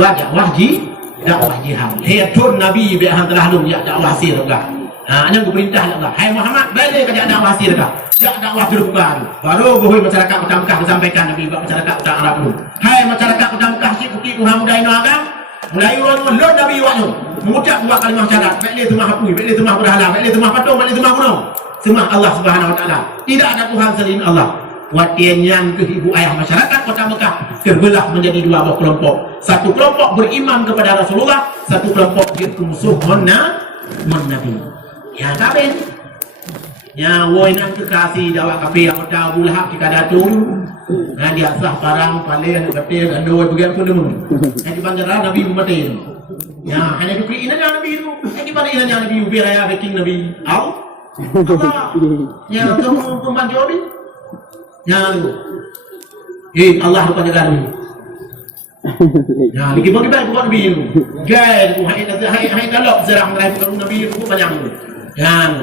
Buat dakwah jihad. Hetun Nabi bi hantarah lum ya dakwah sirah. Yang perintah Allah. Hai Muhammad, balik ke dakwah sirah. Ya dakwah terbuka. Baru gohoi masyarakat Kota Mekah disampaikan Nabi buat masyarakat Kota Arab dulu. Hai masyarakat Kota Mekah si bukit Muhammad no agam. Mulai orang lon Nabi waktu mengucap dua kalimah syahadat. Balik tu maha pui, balik tu maha berhala, balik tu maha patung, balik tu maha gunung. Semua Allah Subhanahu wa taala. Tidak ada Tuhan selain Allah. Watian ke ibu ayah masyarakat Kota Mekah terbelah menjadi dua kelompok. Satu kelompok beriman kepada Rasulullah, satu kelompok dia musuh Nabi. Ya kabin. Ya woi nang kekasih jawab kape yang dah Abu Lahab jika datung. Nah dia sah parang paling kate ando bagian pun demu. Di bandara Nabi umatin. Ya hanya dukri inanya Nabi itu. Di bandara inanya Nabi ubi raya baking Nabi. Au. Ya kamu pembantu ni. Ya lu. Allah lupa jaga Nabi. Ya lagi bagi baik bukan Nabi itu. Gay hai kalau serang Nabi bukan Nabi itu banyak. Ya.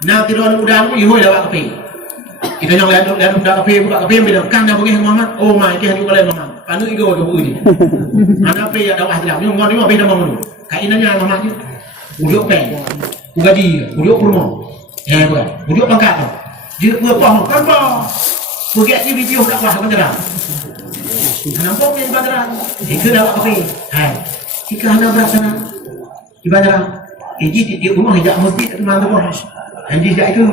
Nah tiruan muda aku ihoi dah kape. Kita yang lain dah kape buka kape bila kan dah bagi Muhammad. Oh my dia juga lain Muhammad. Panu igo tu ini. Anak pe ya dakwah Islam. Ni ngor ni apa dah bangun. Kainannya Muhammad ni. Ujuk pen. Ugaji, ujuk rumah. Ya bukan. Ujuk pangkat tu. Dia buah kan bah. Pergi ni video dakwah bandara. Nampak ni bandara. Itu dakwah kape. Hai. Jika anda berasana di bandara. Jadi dia rumah hijab masjid teman tu pun. Jadi dah itu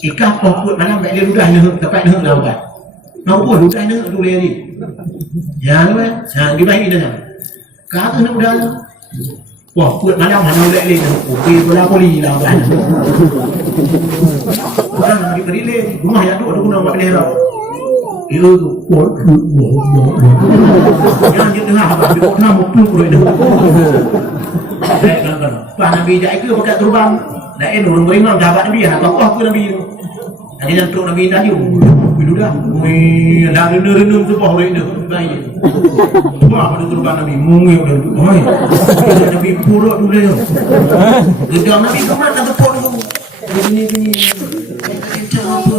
ikah pokok malam tak dia ludah ni tempat ni dah buat. Mau pun ludah ni tu dia ni. Ya ni kan. Di baik dah. Kata nak ludah. Pokok malam mana boleh ni. Okey bola poli lah kan. Orang di Perile rumah yang tu ada guna buat bendera. Itu yang dia dengar apa dia nak mupul kulit dah. Kan. Pas Nabi jak itu pakai turban. Lain orang beriman dapat Nabi nak apa ke Nabi tu. Jadi yang tu Nabi dah jum. Bila dah dah renung tu bah orang tu baik. Wah pada turban Nabi mungil dah tu. Oi. Nabi puruk dulu tu. Gedang Nabi ke mana tepuk tu. Begini. Kita apa?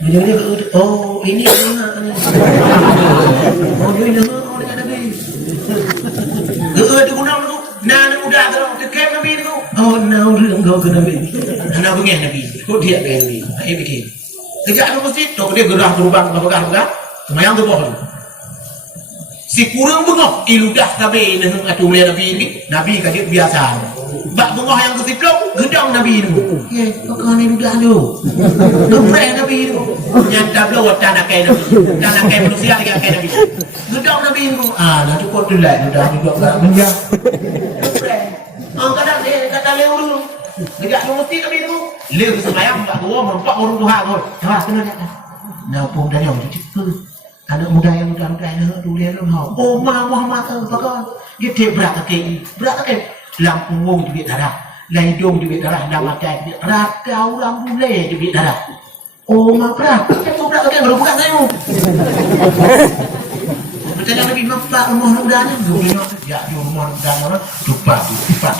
Jadi oh ini oh dia nama orang Nabi. Dia guna tu. Nah udah terus dekat Nabi tu. Oh nahរឿងkau ke Nabi. Anak pengen Nabi. Kau dia ke Nabi. Ai bikin. Dekat masjid tu dia gerah turban pegang-pegang. Semayang tu pohon. Si kurang bengok iludah Nabi dengan atu Nabi ni. Nabi kaji biasa. Bak bengok yang kesiplok gedang Nabi tu. Ye, kau ni ludah tu. Geprek Nabi tu. Yang dah belawat tanah kai Nabi. Tanah kai manusia dekat kai Nabi. Gedang Nabi tu. Dah cukup tu lah ludah juga enggak menjang. Geprek. Kadang dia kata leu dulu. Dekat mesti Nabi tu. Leu semayang tak tua merempak orang Tuhan tu. Dah kena dah. Nah pun dah yang cepat. Anak muda yang muda-muda ni tu dia tu. Oh Muhammad tu pakai. Dia teh berat kaki. Lampu punggung jubit darah, hidung jubit darah, dah makan jubit darah, kau lampu leh jubit darah. Oh mak berat, aku berat lagi baru bukan saya. Bertanya Nabi nampak rumah muda ni, dunia ya rumah muda mana, cepat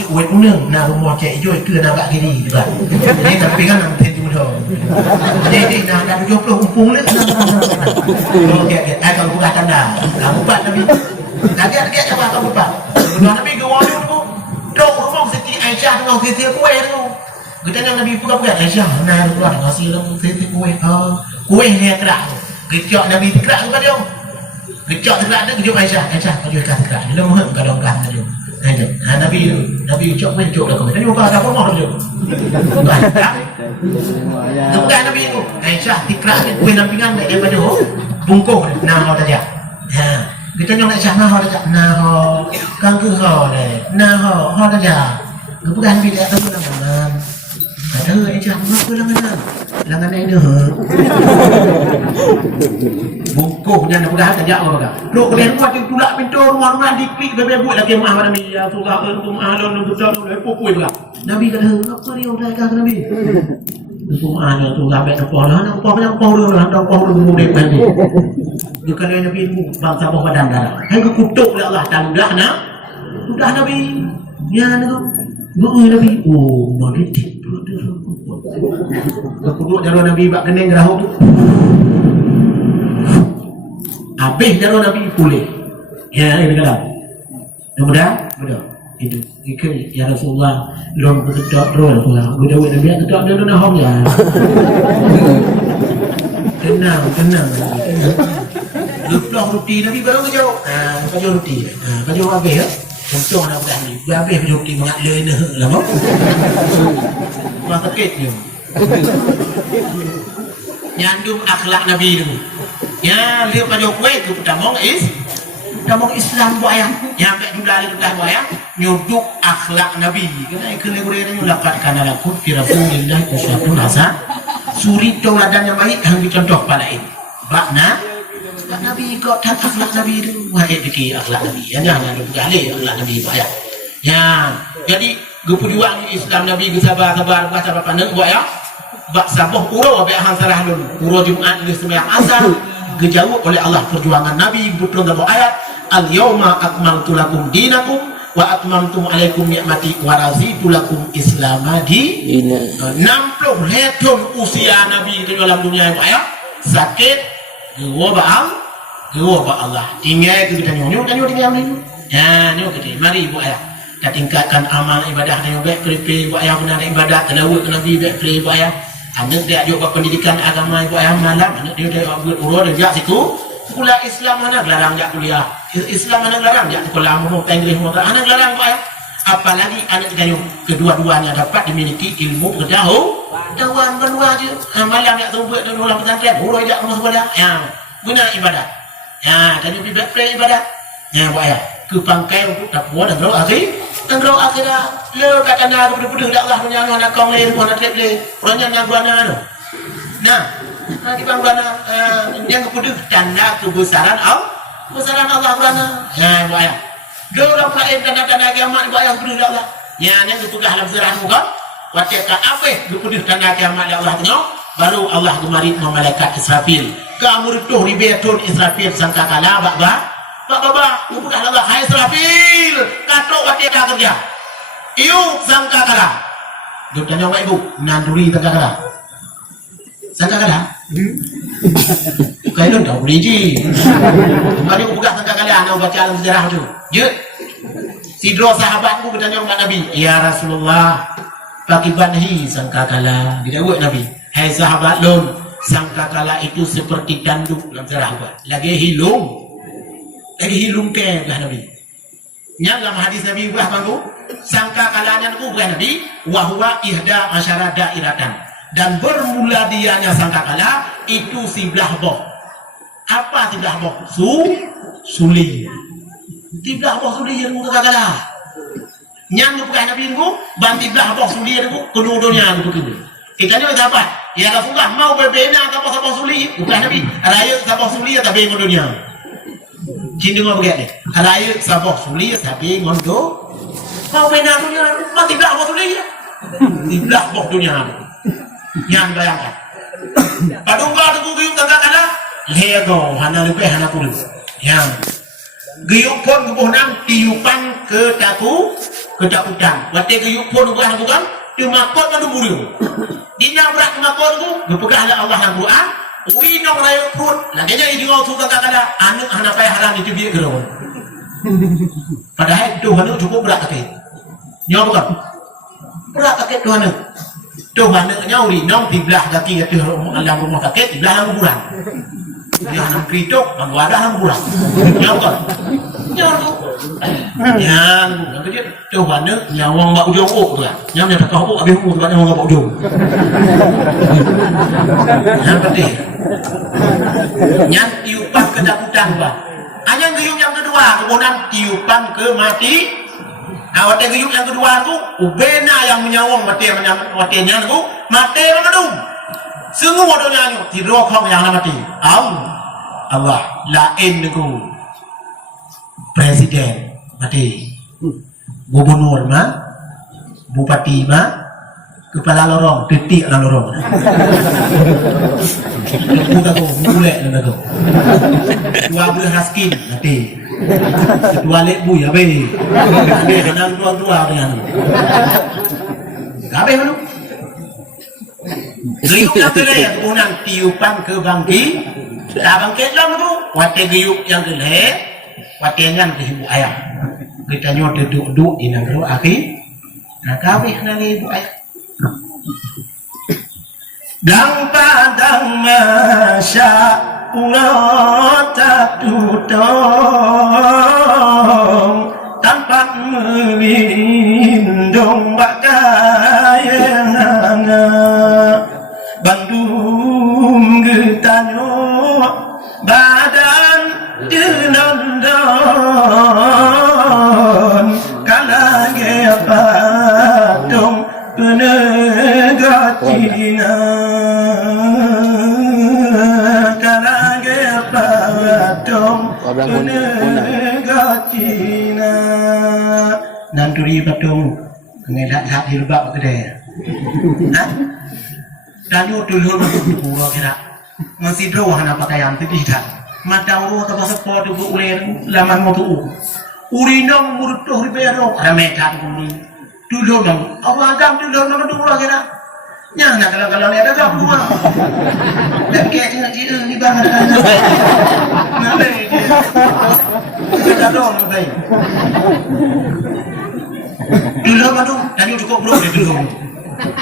tu uat uneng, nah rumah cek joy ke nak kiri juga. Jadi tapi kan nanti tu muda. Jadi nak 70 umpung leh. Okey, kalau bukan tanda, kamu buat Nabi. Lagi apa kamu buat? Nabi gawang tu. Dok rumah Siti Aisyah dengan Siti kuih tu. Kita nak Nabi buka-buka Aisyah. Nah keluar ngasih dalam Siti kuih. Kuih ni kerak. Kecok Nabi kerak tu dia. Kecok kerak tu kejut Aisyah. Aisyah kau jual kerak. Dia mohon kalau kan tu. Nabi kecok kuih kecok dah kau. Tadi buka dah rumah tu. Bukan. Bukan Nabi tu. Aisyah kerak kuih nampingan daripada bungkung. Nah kau saja. Kita nyong nak cakap hal tak nah kan ke hal nah hal saja kebukan bila tu langan ada cakap apa langan ini bukunya nak dah saja apa lu kalian buat itu lah pintu rumah diklik buat lagi mah Nabi ya surah alun besar pokok pula Nabi kata apa ni orang kata Nabi semua ada tu sampai sekolah nak apa dulu nak apa dulu depan ni Dia kalau Nabi itu bangsa bawah badan darah. Hai ku kutuk oleh Allah Taala udah Nabi. Ya Nabi. Oh, Nabi tipu dia. Kuduk darah Nabi bak kening gerahuk tu. Habis darah Nabi pulih. Ya, ini kalau. Mudah. Itu ya Rasulullah lom ketok roh lah udah Nabi ketok dia nak hom ya tenang lepas roti Nabi baru kejauh kejauh roti kejauh habis ya untung nak buat ni habis roti mengat le lama sakit dia nyandung akhlak Nabi tu ya dia kejauh kuih tu pertama Damang Islam buat ayam, yang kat jumlah ada buat ayam, nyuduk akhlak Nabi. Kena ikhlas nyulakat kana lakut firafulillah uswatun hasan. Suri tauladan yang baik hang dicontoh pada ini. Bakna Nabi kau tak akhlak Nabi itu, wahai fikir akhlak Nabi. Ya jangan ada bergalih akhlak Nabi buat ayam. Ya, jadi perjuang Islam Nabi sabar buat apa pandang buat ayam. Bak sabah uro be hang salah dulu. Uro Jumaat di sembahyang asar. Dijawab oleh Allah perjuangan Nabi betul dalam ayat al-yauma akmaltu lakum dinakum wa atmamtu alaikum ni'mati wa raditu lakum Islam di 60 tahun usia Nabi di dalam dunia yang ayat sakit gewa ba Allah tinggal kita nyonya tinggal ni ya ni kita mari bu ayat kita tingkatkan amal ibadah dan baik prepare bu ayat benar ibadah telawut Nabi baik prepare bu ayat anak dia juga pendidikan agama ibu ayah malam anak dia buat urut dia situ sekolah Islam mana larang dia kuliah Islam mana larang dia sekolah mau Inggris mau anak larang ibu ayah apalagi anak dia kedua-duanya dapat dimiliki ilmu pengetahuan berdua je malam dia tu buat dalam pesantren urut dia mau sekolah ya guna ibadah ya tadi pergi pray ibadah ya ibu ayah ke pangkai untuk takwa dan roh akhirat le kata nak betul-betul dak Allah punya anak kau lain pun nak le orangnya yang guana tu nah di guana yang betul tanda kebesaran Allah guana ya ibu ayah do orang lain tanda-tanda kiamat ibu ayah betul dak Allah yang dipegah dalam surah muka watika apa betul tanda kiamat Allah tengok baru Allah gemari malaikat Israfil kamu tuh ribetun Israfil sangka kala Baba, udah Allah hai Israfil, katok watia kerja. Iu sangka kala. Dia tanya ibu, nanduri sangka kala. Sangka kala? Kayak dah boleh je. Mari aku buka sangka kala, anak baca dalam sejarah tu. Je. Sidro sahabatku bertanya kepada Nabi, ya Rasulullah, pakibanhi sangka kala. Dia buat Nabi, hai sahabat lon, sangka kala itu seperti tanduk dalam sejarah buat. Lagi hilung ke belah Nabi. Yang dalam hadis Nabi belah bangku, sangka kalanya ku belah Nabi, wahwa ihda masyarakat dairatan. Dan bermula dianya sangka kala itu si belah boh. Apa si belah boh? Suli. Si belah boh suli yang ku kala. Yang ku belah Nabi ku, banti belah boh suli yang ku kenudunya ku tu. Kita ni dapat. Ya Rasulullah mau berbena apa sama suli? Belah Nabi. Raya sama suli atau bego dunia. Cinta ngau begitu. Raya sabah suli tapi ngondo. Mau benar dunia, mati belah boh suli. Belah boh dunia. Yang bayangkan. Padungga tu guyup tangga kana. Lego hana lepe hana pul. Yang guyup pun kebunan tiupan ketakutan. Wate guyup pun bukan dimakot kan buru. Dina berak makot tu berpegang Allah yang Quran. Ui nong rayu pun, lagi jadi ngau tu kata kata anu anak payah haram itu biar gerau. Padahal Tuhan itu cukup berat kaki. Nyawa bukan? Berat kaki Tuhan itu. Tuhan itu nyauri nong di belah kaki itu dalam rumah kaki di belah kuburan. Dia hanam kritok, mengwadah hanam kuburan. Nyawa bukan? Nyawa tu. Yang dia Tuhan itu nyawang bak ujung tu kan. Nyawang tak kau habis tu kan nyawang bak ujung. Yang penting. Yang tiupan ketakutan bah. Hanya guyup yang kedua, kemudian tiupan ke mati. Awak guyup yang kedua tu, ubena yang menyawang matinya tu, mati mengedung. Semua dunia ni tidur kau yang mati. Allah lain tu. Presiden mati. Gubernur mah, bupati mah, kepala lorong, titik lah lorong. Kita tu mulai nak tu. Dua belah raskin nanti. Dua lek bu ya be. Be kenal dua dengan. Gabe mana? Gayuk yang kelai kemudian tiupan ke bangki. Dah bangkit lah tu. Wate gayuk yang kelai, wate yang ke ibu ayah. Kita nyot duduk di negeri akhir. Nah gabe nali ibu ayah. Dan padang masya Allah tak tutong tanpa melindung bakayana bandung getanyo badan denondon kalage patung penegak Cina kalage patung penegak Cina nanturi patung ngelak-lak hilbak kedai Dalu dulu pura kira masih doa hana pakaian tidak mata uru atau sepot itu ulen laman mau tu urinong murutuh ribero ramekan kumi dulu dong apa agam dulu dong dulu kira nyana kalau ada tak buat dan kayak ini banget nanti kita dong nanti dulu madu tadi cukup bro dulu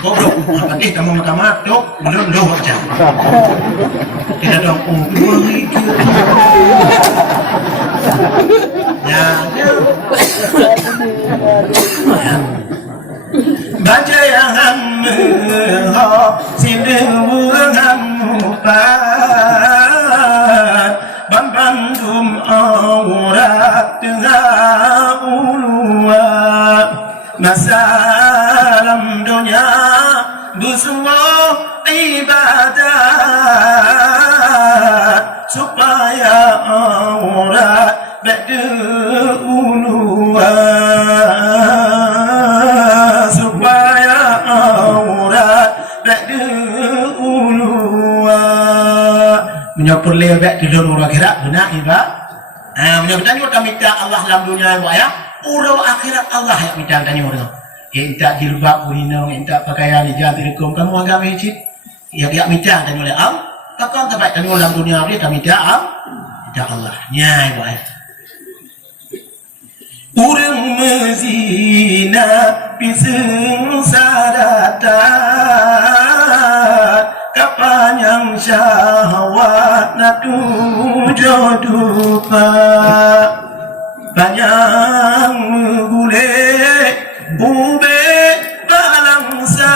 goblok, nanti kamu mata dok, belum aja. Tidak dong, ya. Baca yang hamil, sidung hamupat, bandum aurat dengan uluat, masalam dunia semua ibadat supaya aurat berdua supaya aurat berdua menyapur lebek tidur orang akhirat benar iba menyapur kami minta Allah dalam dunia ya urau akhirat Allah yang minta tanya orang minta jilbab burinong, minta pakaian hijab direkom kamu agak hijab ya dia minta dan oleh Allah takkan dapat dan dalam dunia dia tak minta Allah nyai baik urang mezina pisang saratat kapanyang syahwat natu jodopa banyak gulai ube balangsa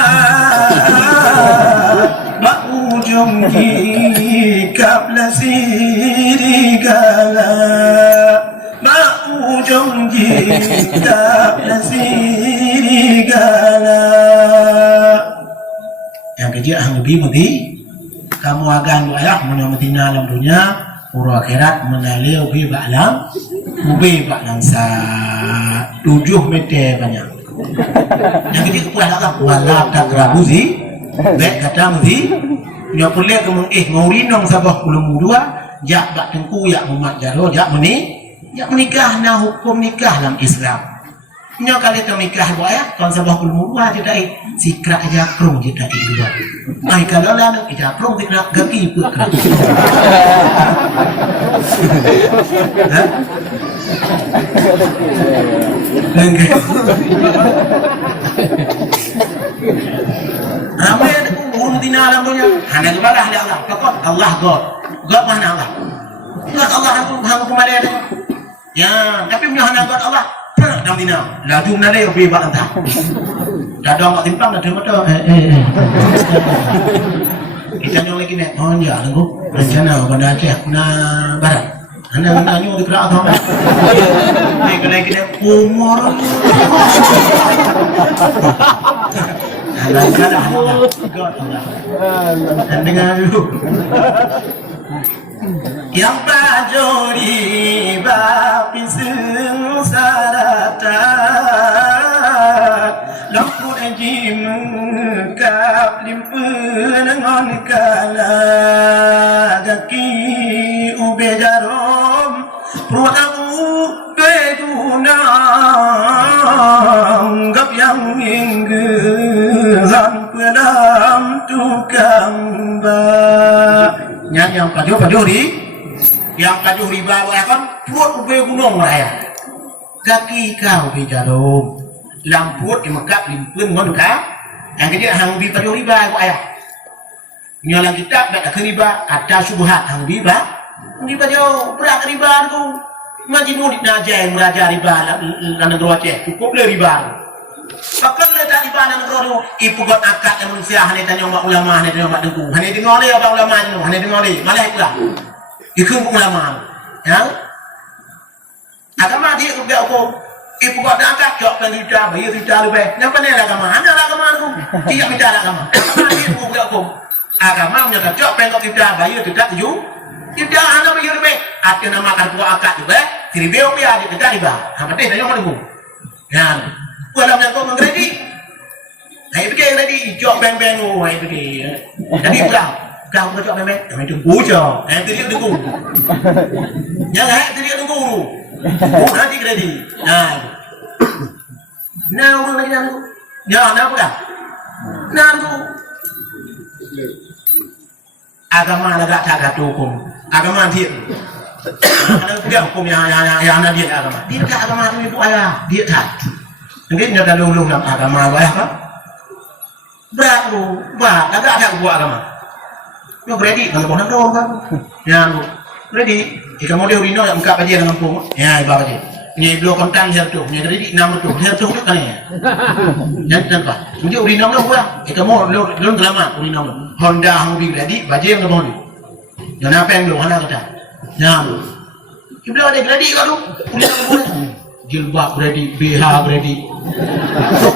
mak ujung hikap lasirigala mak ujung hikap lasirigala yang kerja lebih kamu akan ayah menyamatina alam dunia urut akhirat mengalir ubi ba'lam ubi ba'langsa 7 meter banyak yang ketiga kuah Allah wala takrabuzi baik kata muzi nya boleh kemung ngaurinong sabah kulum dua jak bak tengku yak mumat jaro jak menikah na hukum nikah dalam Islam nya kali tu nikah buat ya kon sabah kulum dua tidak sikra aja prong tidak dua ai kalau lah kita prong tidak gaki pun ramai ada pun di alam dunia hanya kepada ahli Allah takut Allah God mana Allah God Allah hang kemana ada ya tapi punya hanya God Allah dalam dunia laju mana dia lebih bantah dah dong kat timpang dah betul kita nyong lagi ni oh ya lagu rencana pada Aceh na barat anda tanya di kerak atau ni kena kita umur Allah kalah God Allah dan dengar dulu yang pajori bapisung sarata lampur jimu perut aku bedunang gap yang inggeran pelam tukang yang pajuh riba kan perut ube gunung raya kaki kau bijarum lamput yang megap limpun ngon ka yang kejadian hang bi pajuh riba aku ayah nyala kita tak riba ada subhat hang riba jauh berak riba tu majin murid najai meraja riba la negara Aceh cukup le riba pakal le tak riba la negara tu ipu got akad yang manusia hanya tanya mak ulama hanya tanya mak dengku hanya dengar le apa ulama ni hanya dengar le malah pula ikut ulama ya agama dia juga aku ipu got akad jok dan rida bayi rida lebih yang pandai agama hanya agama tu tidak bicara agama dia juga aku agama menyatakan jok pengok rida bayi tidak tuju tidak anak bayar lebih ada nama makan buah akad juga diri beo dia ada kita riba apa teh tanya mana bu ya kalau yang kau mengkredi hai pergi kredi jok beng-beng oh hai pergi jadi berapa kau jok beng-beng kami tunggu jok tadi tunggu ya kan tadi tunggu nanti kredi nah orang lagi nanti ya nak apa nanti agama agak cakap hukum agama dia ada juga hukum yang ada dia agama dia tak agama itu ayah dia tak mungkin dia dah lulus dalam agama ayah kan berat agak ada buat agama yo ready kalau kau nak dong kan yang ready jika mau dia urino yang muka kajian dengan kampung ya ibarat dia ni blok kontan dia tu ni ready 6 tu dia tu kan ya dan tanpa dia urino dong gua jika mau lulus lama urino Honda hang bi ready baje yang mau yang apa yang lu hana kata yang kita ada ready kalau urino boleh jilbab ready BH ready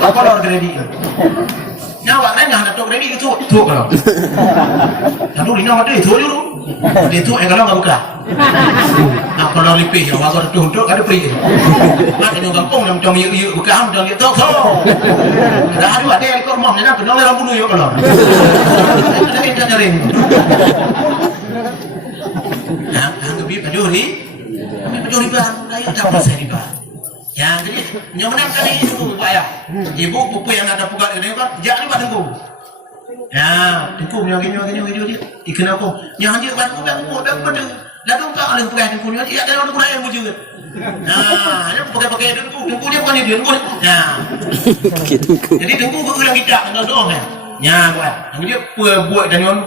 apa ready nyawa lain dah nak ready itu kalau lalu ini nama dia itu dulu itu kalau nggak buka nah kalau lebih yang waktu itu untuk ada free nak ini kampung yang macam yuk buka ham jangan lihat tok dah ada yang ikut mom ni nak kenal orang bunuh yuk kalau ada yang nyaring nah lebih pajuri bang ayo dapat saya bang ya jadi yang menang kali itu Pak ya ibu buku yang ada pukat ini kan jak ni Pak Tengku ya Tengku yang gini dia ikan aku yang dia bantu dan pada lalu tak ada pukat Tengku ni dia ada orang lain wujud nah yang pakai Tengku dia bukan dia Tengku ya jadi Tengku berulang kita dengan doa ya Pak yang dia buat dan yang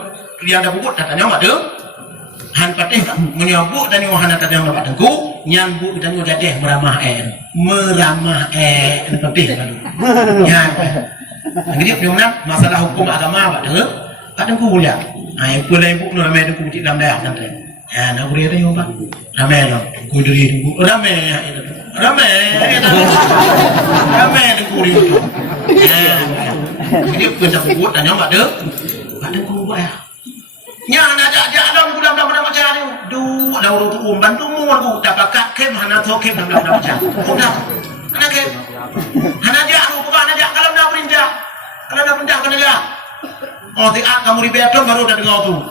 ada buku katanya mak dia han patih menyebut dan Yohana tadi yang dapat Tengku nyambut dan jadeh meramah patih kan ya jadi dia masalah hukum agama Pak Tengku ya ai pula ibu no ame Tengku di dalam daerah nanti ya nak boleh tanya Pak ramai lah Tengku dari Tengku ramai Tengku itu ya jadi kita buat dan yang Pak Tengku Pak ya nya nak jalan bulan macam ni du dah urut bantu mu aku tak pakat kem hana to kem bulan macam udah ana kem hana dia aku bukan aja kalau nak perindah kan aja oh ti kamu di beton baru dah dengar tu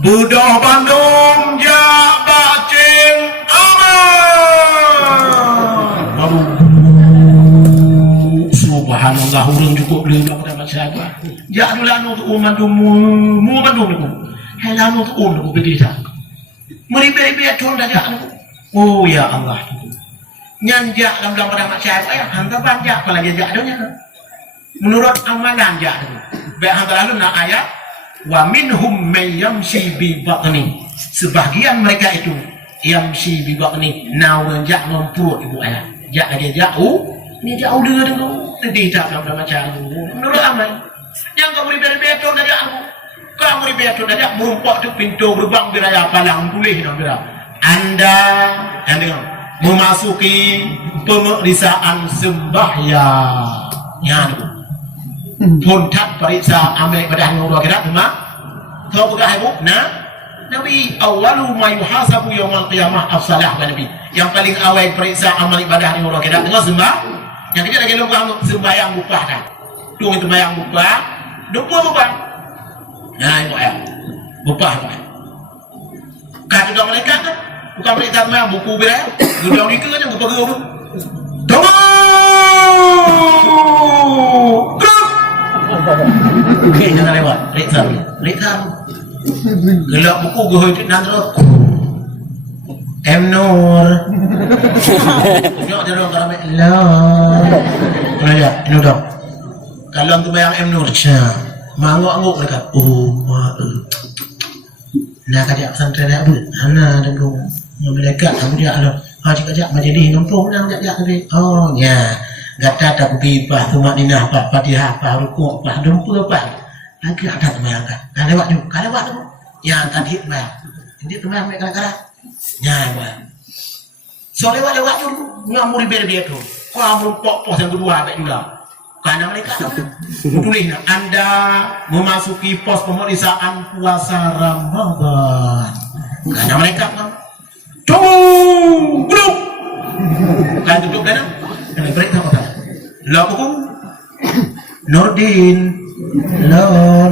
budak Bandung jak bacing aman subhanallah urang cukup beli dah macam apa jak dulu anu tu Bandung mu Bandung tu helano tu aku berdiri meribet tuan dah aku oh ya Allah nyanjak dalam pada masyarakat ya hantar banyak kalau dia jadanya menurut amalan jak baik hantar lalu nak ayat wa minhum may yamshi bi batni sebahagian mereka itu yamshi bi batni nawajak memperut ibu ayat jak lagi jauh ni jauh dengan tidak dalam masyarakat menurut amal yang kau meribet tuan dah aku kamu ribayat tu dah merumpak tu pintu gerbang biraya palang boleh dah bira anda memasuki pemeriksaan sembahyang ya pun tak periksa amal ibadah nurul akhirat mak tahu ke ibu nah Nabi awalu ma yuhasabu yaumil qiyamah as-salah Nabi yang paling awal periksa amal ibadah nurul akhirat dengan sembah yang kejap lagi lupa sembahyang upah dah tu sembahyang upah lupa nah ibu ayah upah kata dong mereka kan Bukan berita memang buku berat. Gudang ni ke kan yang pergi tu. Tunggu. Terus. Okey, jangan lewat. Rekam. Gelap buku gue itu nanti. Nur. Tengok dia orang ramai. Allah. Kenapa? Ini dah. Kalau tu bayang Nur, mangok dekat. Oh, nak ajak pesantren nak buat. Ana ada belum. Mereka kamu dia ada. Ajak majlis nombor nak ajak tadi. Oh, ya. Gata tak pipa tu mak dinah pak Fatihah pak rukuk pak dumpa pak. Lagi ada bayang kan. Kan lewat tu. Yang tadi bayang. Ini tu bayang mereka ya, bang. So lewat tu, ngamuri beda tu. Kau ambil pok yang kedua baik juga. Karena mereka tulisnya Anda memasuki pos pemeriksaan puasa Ramadan. Karena mereka duduk. Kan duduk kan? Kena break apa tak? Lalu aku Nordin, Lor,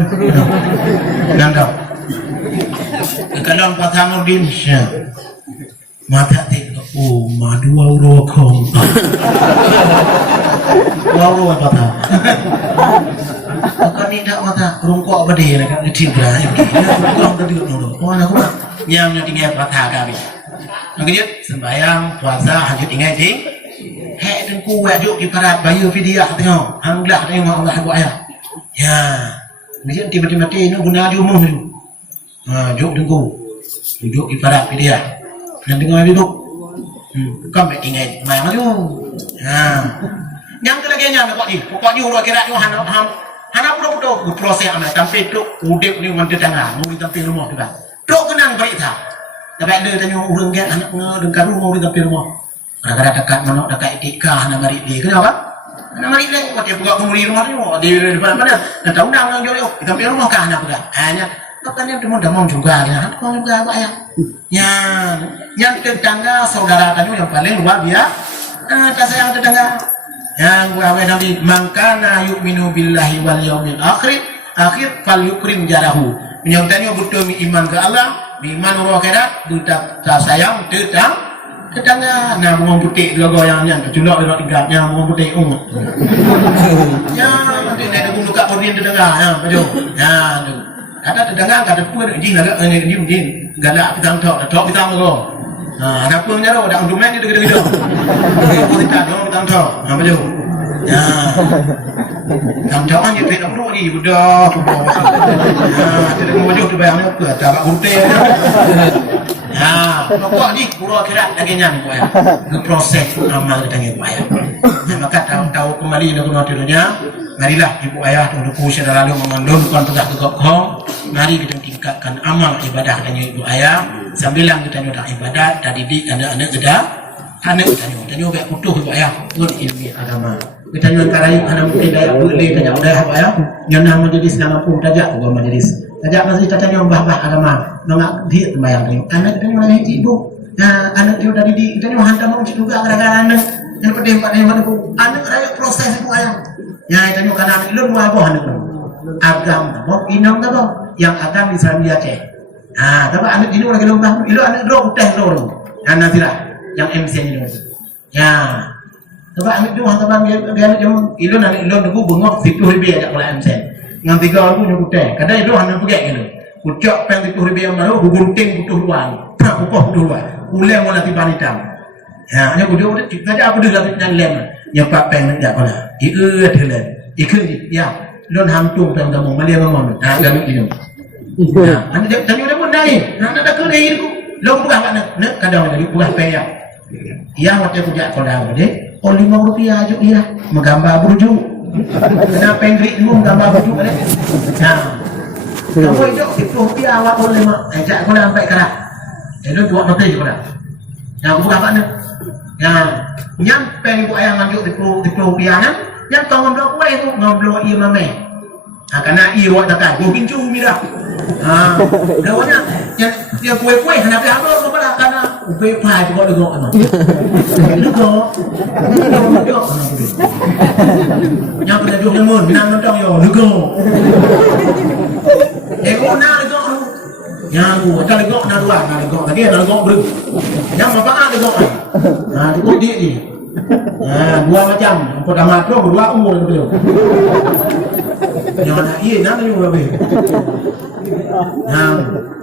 Nandau. Kalau puasa Nordin, mata tengok, oh, madu rokok. Wow, apa tak? Bukan ni tak mata rokok apa dia nak kecil berani. Rokok tadi dulu. Oh, nak apa? Yang tinggal patah kami. Maknanya sembahyang puasa hanya tinggal di. Hei, tengku wajib di parat bayar fidyah tengok. Alhamdulillah tengok Allah buat ya. Ya, macam tiba-tiba ni guna di umum tu. Jok tengku, duduk di parat fidyah. Dan tengok duduk. Bukan baik tinggal main maju. Yang kelaganya nak buat ni. Pokoknya urut kira ni hana pulau proses amat sampai tu udep ni wanita tengah, mau di tempat rumah tu kan. Tok kenang berita. Tapi ada tanya urang kan anak dengan rumah di tempat rumah. Kadang-kadang dekat mana dekat etika nak mari dia. Kenapa? Nak mari dia dia buka pemberi rumah tu. Dia di mana? Nak tahu undang orang jauh di tempat rumah kan nak buka. Hanya apa ni cuma dah mau juga kan. Kau juga apa ya? Yang tetangga saudara tadi yang paling luar biasa. Kasih tetangga yang wahai Nabi mangkana yu'minu billahi wal yaumil akhir fal yukrim jarahu. Menyangtanya betul iman ke Allah, iman orang akhirat, buta sayang tetangga nak orang putih dua goyangnya keculok dia tinggal yang orang putih ya nanti nak buka bordin tetangga ya betul ya tu ada tetangga ada pun jing agak jing galak kita tok kita mau ada pun nyaro ada untuk main gitu kita dong kita tok betul ya Tang-tangan je pek nak duduk ni budak tidak wajib tu bayang apa tak gunting pokok ni pura akhirat lagi nyan buaya proses amal kita ni buaya maka tahu kembali dengan materinya marilah ibu ayah untuk saudara lalu mengandungkan tegak kekong mari kita tingkatkan amal ibadah kita ibu ayah sambil kita nyudah ibadat tadi di anak-anak kita anak kita nyudah putuh ibu ayah pun ilmu agama kita nyudah karai anak mungkin daya boleh tanya udah apa ya nyana majelis nama pun tajak gua majelis tajak masih tanya bah agama nongak dia tembayang ni anak kita nyudah ngaji ibu anak dia udah didik kita nyudah hantar mau juga gara-gara anak yang pedih pada ibu anak raya proses ibu ayah ya kita nyudah karena lu mau apa anak lu agam apa inam apa yang agam di Islam dia cek tapi anak ini lagi lomba ilu anak dua udah dulu anak tidak yang MC ini ya sebab anak tu hantar dia anak jom ilu nanti ilu nunggu bengok situ ribu aja kalau MC yang tiga orang punya putih kadang itu hanya pergi gitu ucap peng situ ribu yang malu gunting butuh luar bukuh butuh luar ulang mana tiba hitam ya hanya butuh saja apa dia dapat lem yang pak peng nak apa itu adalah itu ya ilu hantum peng kamu malia ngomong kami ini anda tanya dia pun naik anda dah kena itu lo bukan nak kadang lagi bukan payah yang waktu kerja kalau deh oh Rp5 aja iya menggambar berujung kenapa Inggris lu menggambar berujung kan kamu itu Rp10 awak boleh ajak kau dah sampai kerah itu buat mati je kau dah yang bukan apa nak nyampe ibu ayah lanjut Rp10 kan yang kau ngobrol kau itu ngobrol iya mame karena iya awak takkan gua pincu mirah dawanya yang kue-kue kenapa apa kau pada karena kue pie kau degok emang degok yang kena jual lemun minang mentong yo degok kau nak degok Yang aku tak legok nak luar, nak legok lagi, nak legok beri. Yang apa legok ni? Cukup dia ni. Dua macam, empat amat tu, dua umur tu. Yang nak nak ni berapa?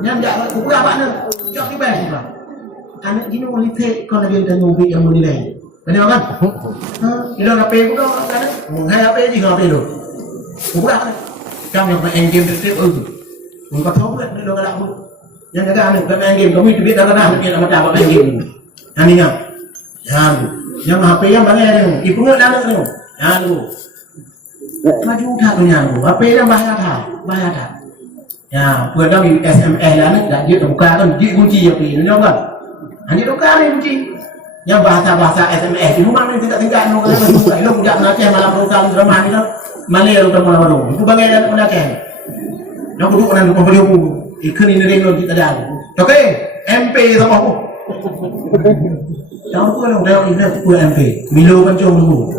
Yang tak aku apa ni? Cak ni baik apa? Anak ini wanita kalau dia dah nyubi yang menilai. Kenapa kan? Kita nak pay pun kan? Mengai apa je kalau pay tu? Bukan. Kami yang main game tertib Muka tahu kan dia orang laku. Yang kata anu main game kami duit dah kena mungkin nak macam main game. Yang ni yang HP yang mana ni? Ibu nak dah tu. Yang tu. Maju tak tu yang tu. HP yang bahaya tak. Ya, pada ni SMS lah ni dah dia buka kan dia kunci HP ni kan. Hanya buka ni kunci. Yang bahasa SMS di rumah ni tidak tinggal nak kena buka. Lu budak nak malam perusahaan drama ni kan. Malay lu kamu baru. Ibu bangai dah nak kan. Nak duduk dengan pembeli buku. Ikan ini rendah kita dah. Okey, MP sama aku. Tahu kan orang ini aku MP. Milo pancung dulu.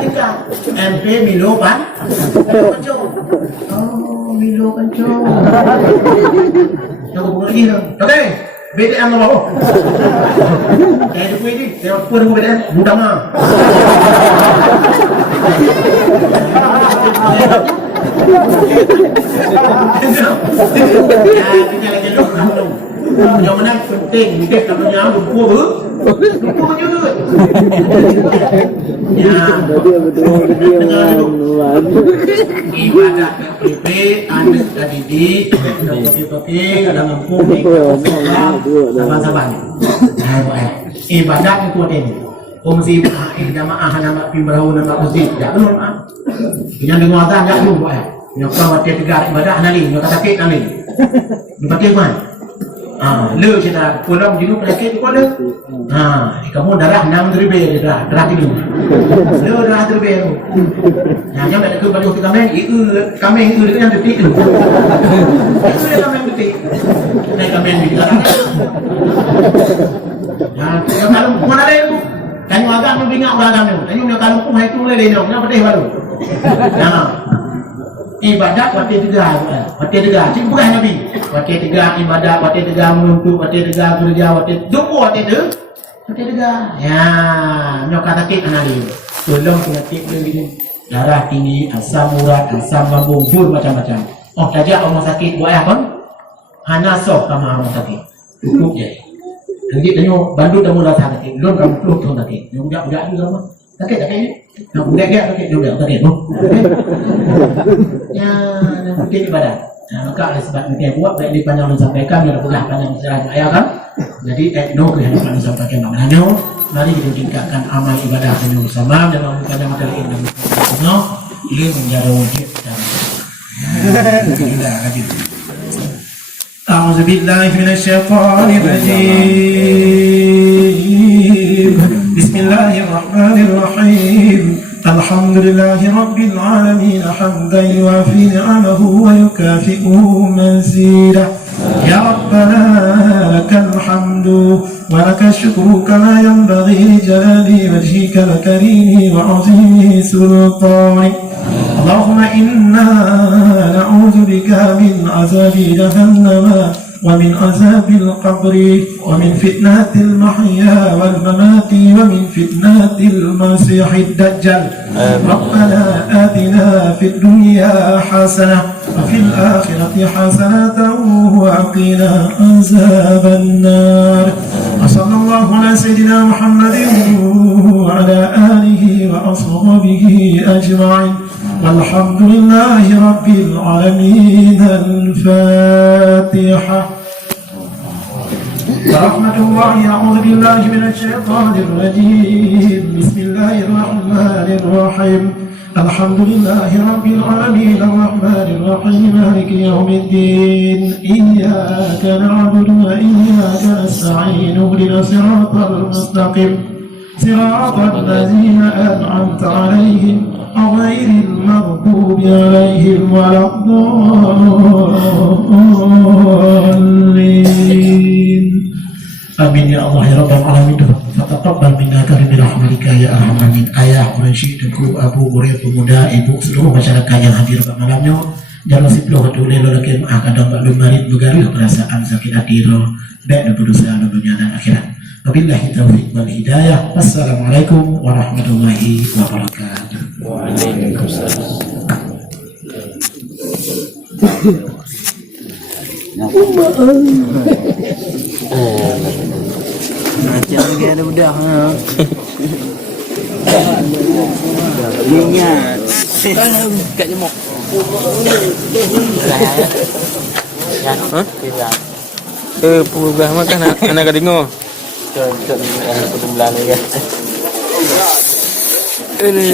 Kita MP Milo pancung. Oh, Milo pancung. Tahu buku lagi tu. Okey, BTM sama aku. Saya duit ni, saya pun duit BTM. Mudah mah. Kita lagi lu. Yang mana penting kita kalau yang lupa lupa juga. Ya, betul. Ibadah PP anda tadi di kopi dalam kampung sabar-sabar. Ibadah itu ada. Komisi jamaah nama pimbrau nama masjid tak belum yang dengar azan tak belum buat yang kau baca tegak ibadah nali yang kata sakit nali dipakai kan le cerita pulang jenuh penyakit itu ada kamu darah 6,000 darah tinggi le darah 3,000 tu yang nak ke baju kambing itu kambing itu dengan detik tu itu yang kambing detik naik kambing di darah yang kalau mana ada itu tanya agak ni bingat orang agak ni. Tanya nak kalau pun hai tu boleh dia nak pedih baru. Ibadat waktu tiga. Cik bukan Nabi. Waktu tiga ibadat, waktu tiga menuntut, waktu tiga kerja, waktu dua waktu tiga. Ya, nak kata sakit anali. Tolong penyakit dia ni. Darah tinggi, asam urat, asam lambung, pun macam-macam. Oh, tajak orang sakit buat apa? Hana sok sama orang sakit. Cukup je. Nanti tengok bandu tamu dah sakit, belum kamu perlu tahu sakit. Yang budak juga mah sakit ni. Nak budak dia sakit, budak sakit. Ya, yang penting ibadah. Maka oleh sebab mereka buat baik di panjang sampaikan dan pegah panjang sejarah ayah kan. Jadi no kehidupan disampaikan maknanya. Mari kita tingkatkan amal ibadah kita bersama dan panjang materi ini. No, ini menjadi wujud dan. Kita lanjut. أعوذ بالله من الشيطان الرجيم بسم الله الرحمن الرحيم الحمد لله رب العالمين حمدا يوافي نعمه ويكافئه مزيدا يا ربنا لك الحمد ولك الشكر كما ينبغي لجلال وجهك الكريم وعظيم سلطانك اللهم إنا نعوذ بك من عذاب جهنم ومن عذاب القبر ومن فتنة المحيا والممات ومن فتنة المسيح الدجال ربنا آتنا في الدنيا حسنة وفي الآخرة حسنة وقنا عذاب النار وصلى الله على سيدنا محمد وعلى آله وأصحابه أجمعين والحمد لله رب العالمين الفاتحة ورحمة الله أعوذ بالله من الشيطان الرجيم بسم الله الرحمن الرحيم الحمد لله رب العالمين الرحمن الرحيم مالك يوم الدين إياك نعبد وإياك نستعين اهدنا الصراط المستقيم صراط الذين أنعمت عليهم غير المغضوب عليهم ولا الضالين آمين يا الله يا رب العالمين فتقبل منا كريم برحمتك يا أرحم الراحمين ayah, Quraisy, Tengku, Abu, Murid, pemuda, ibu, seluruh masyarakat yang hadir pada malamnya Jangan siplo tulen lagi kadang tak lumarit begario perasaan sakit hati ro baik dan berusaha dunia dan akhirat. Wabillahi taufiq wal hidayah. Wassalamualaikum warahmatullahi wabarakatuh. Waalaikumsalam. Macam lagi ada budak minyak kat jemuk. Pugah makan anak ka dengar. Cocok dengan sebelah ni kan. Ini